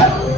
Oh!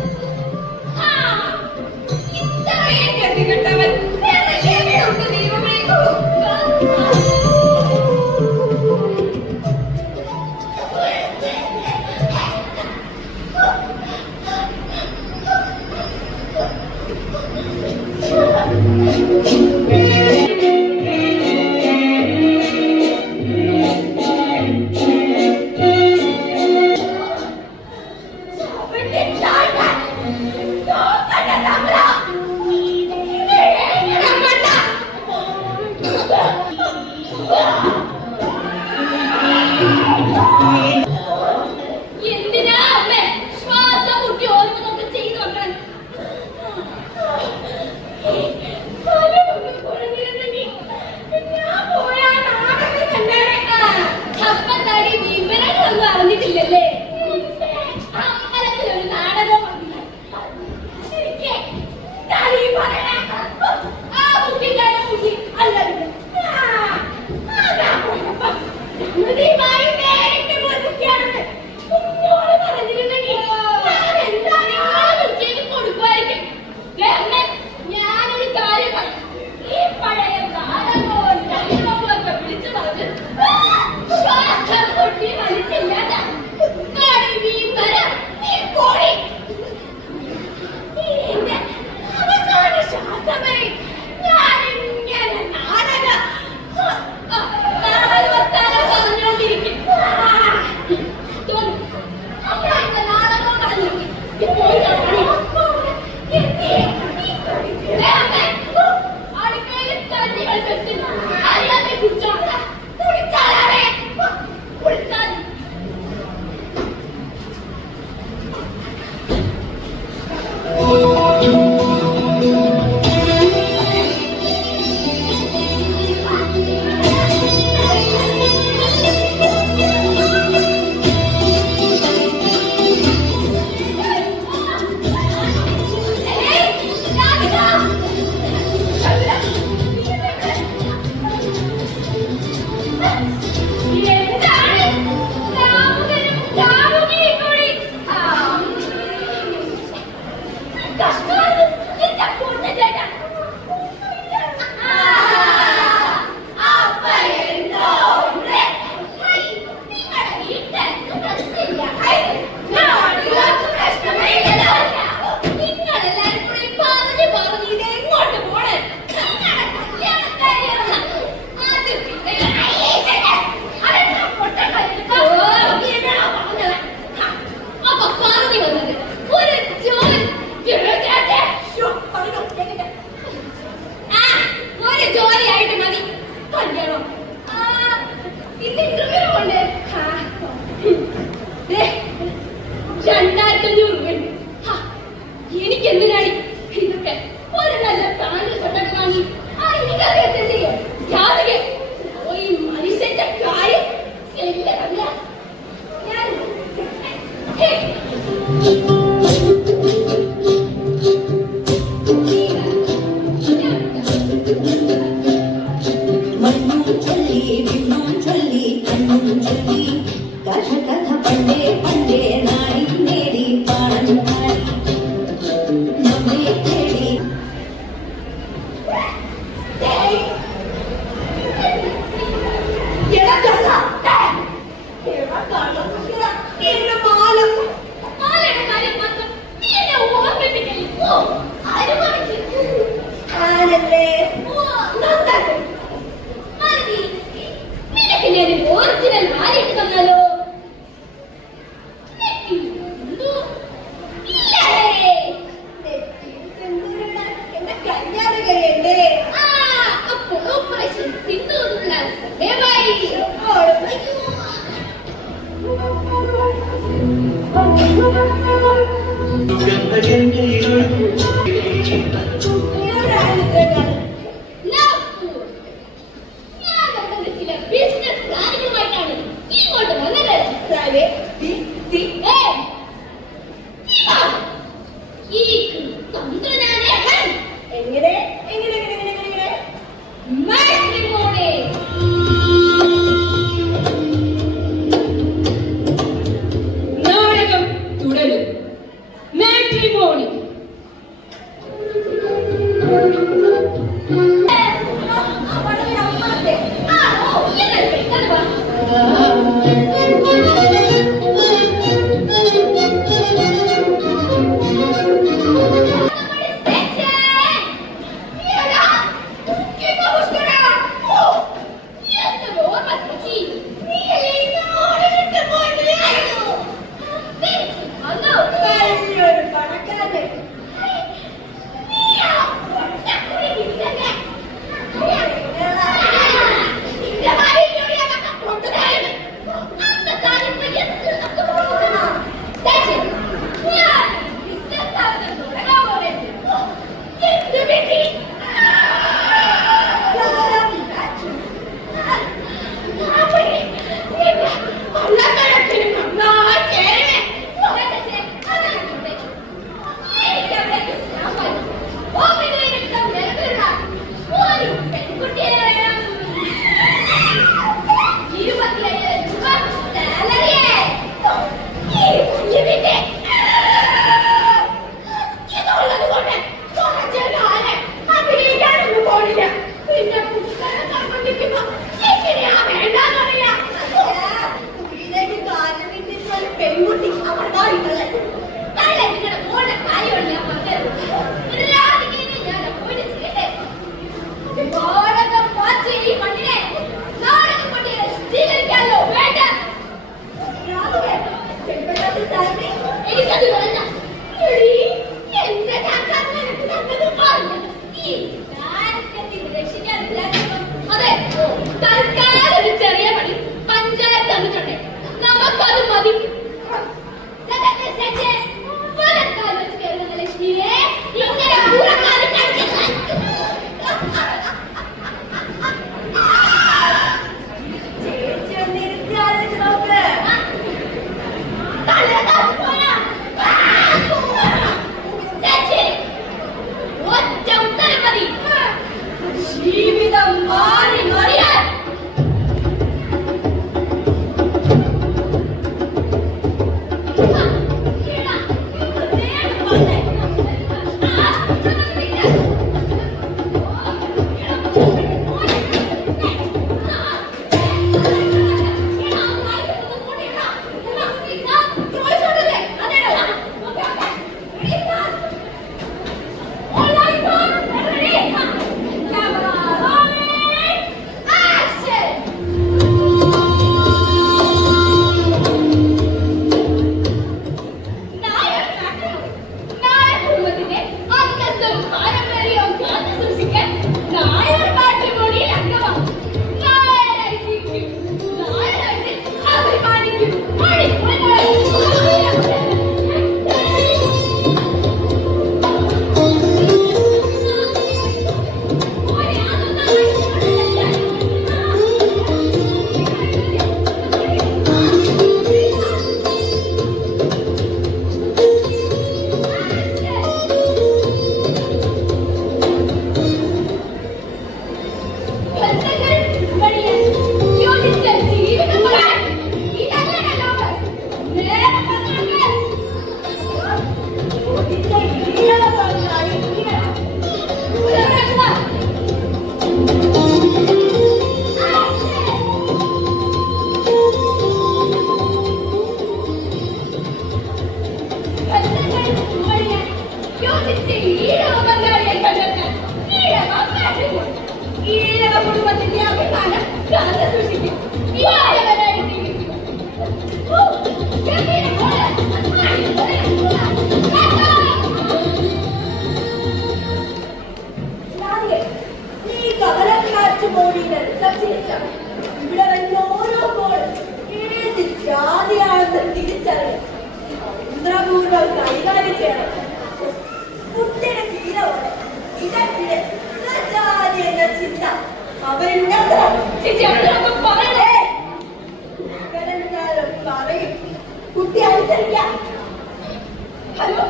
Come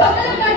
on, come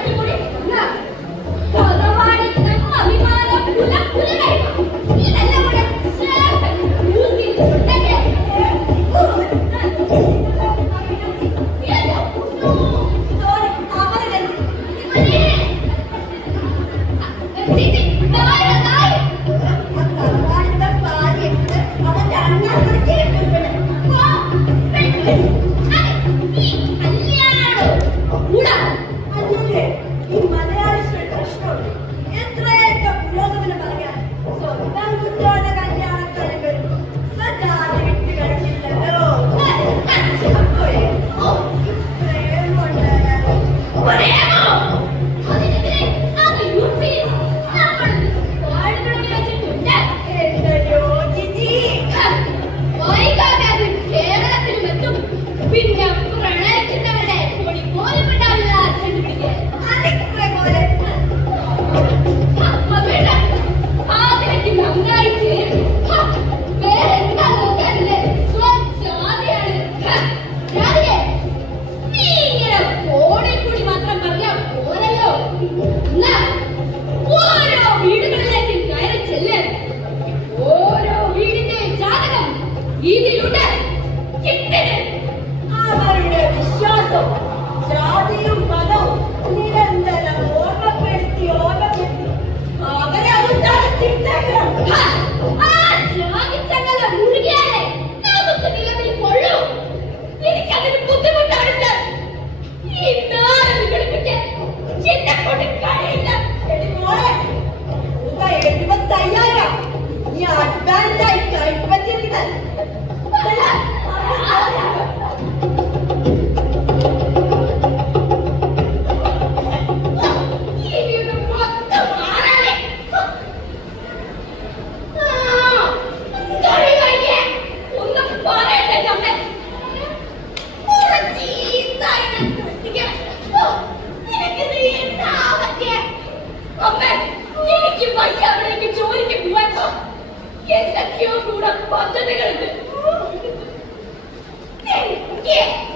Yeah.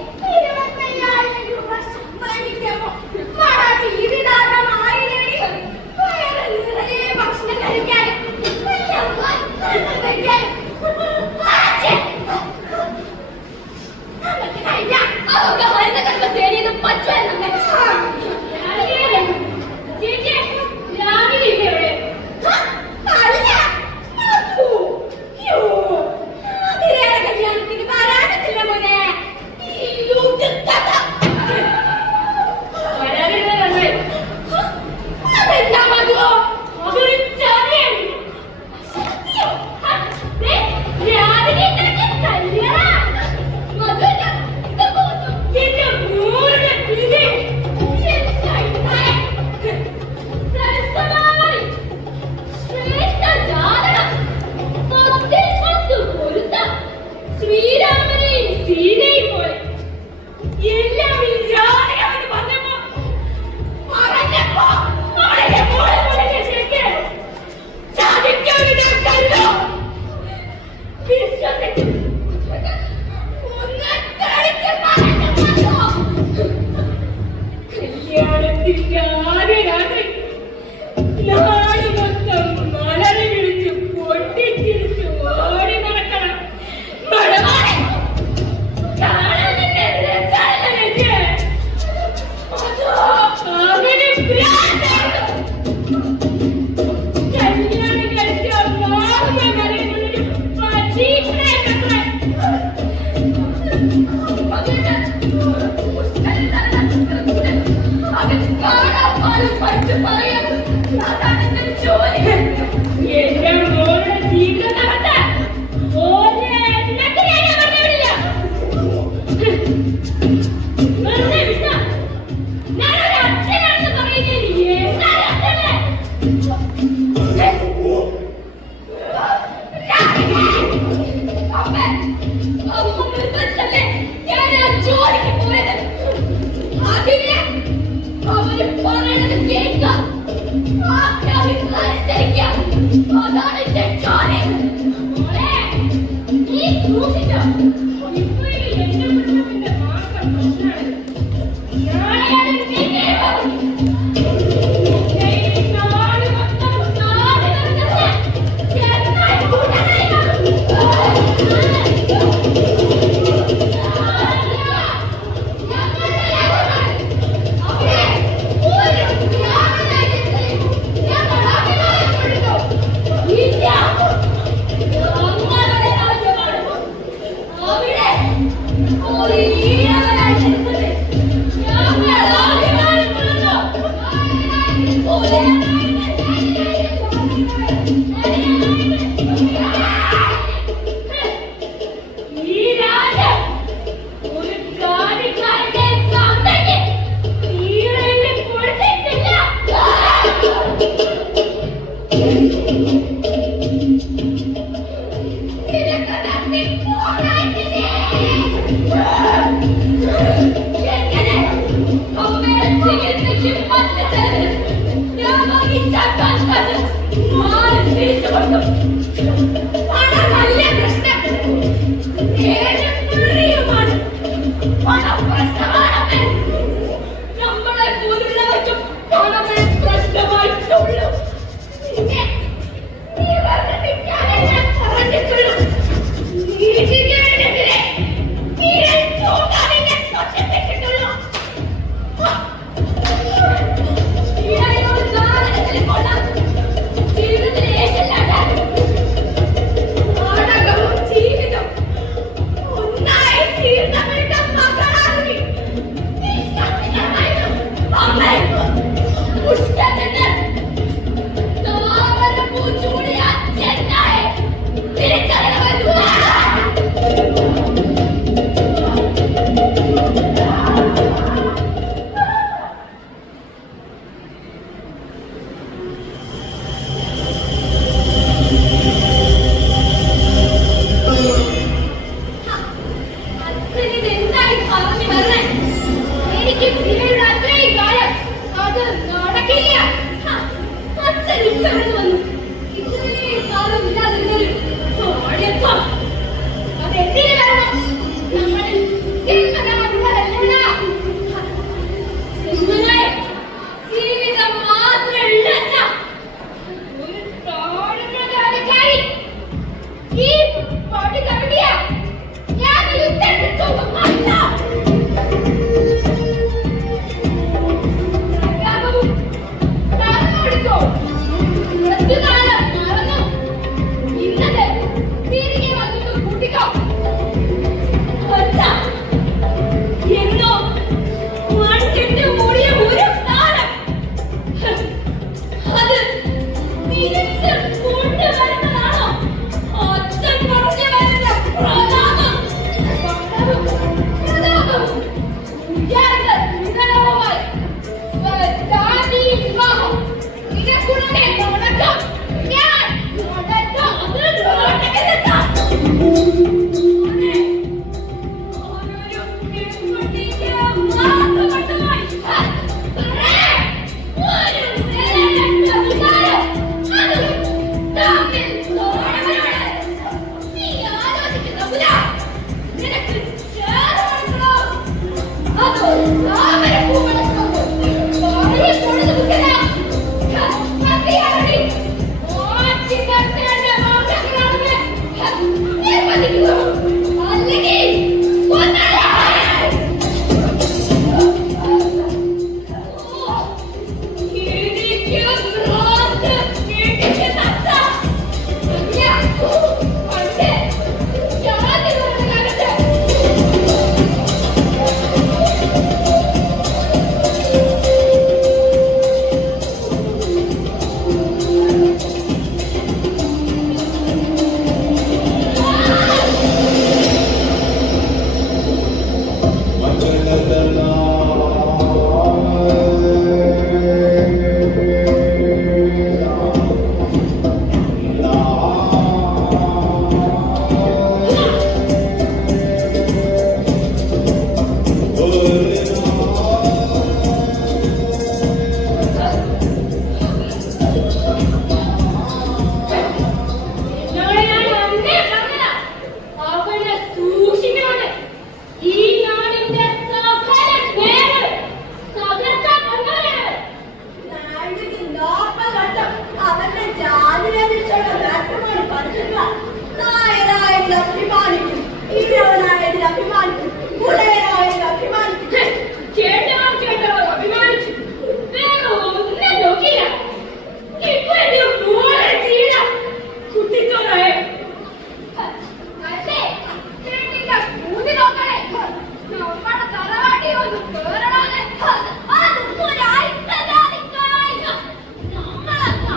എന്റെ Yeah.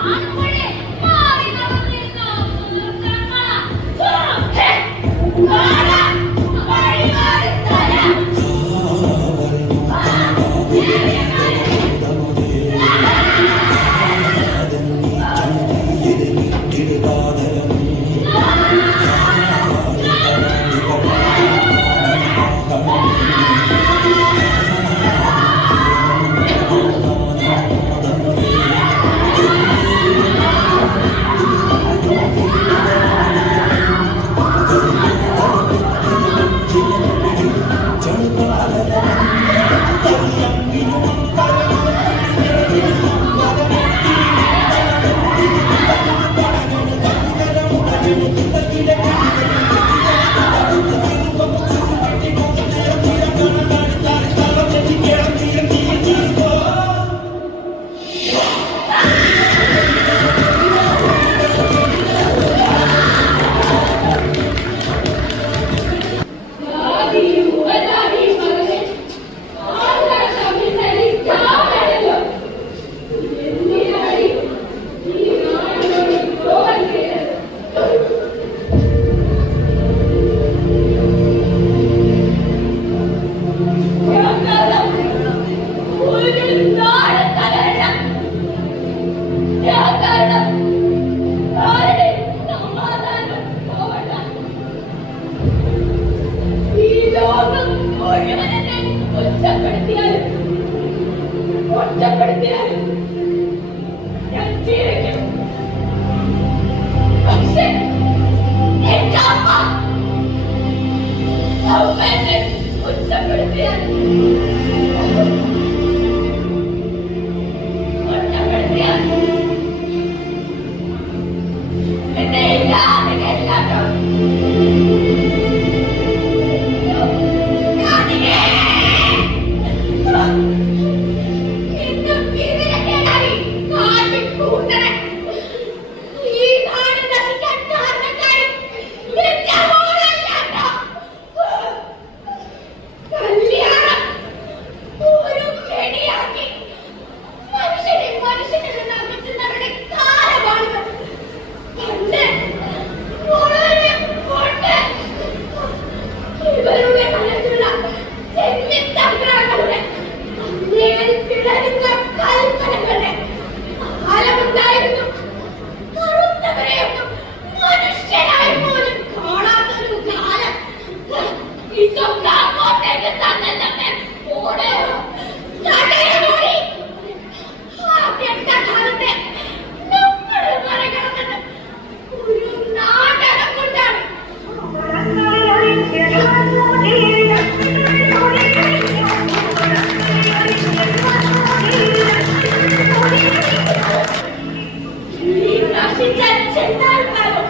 Oh, ഒറ്റപ്പെടുത്തിയാലും ഒറ്റപ്പെടുത്തിയാലും ഞാൻ ജീവിക്കും. പക്ഷേ എന്റെ അമ്മ ഒറ്റപ്പെടുത്തിയാൽ 现在现在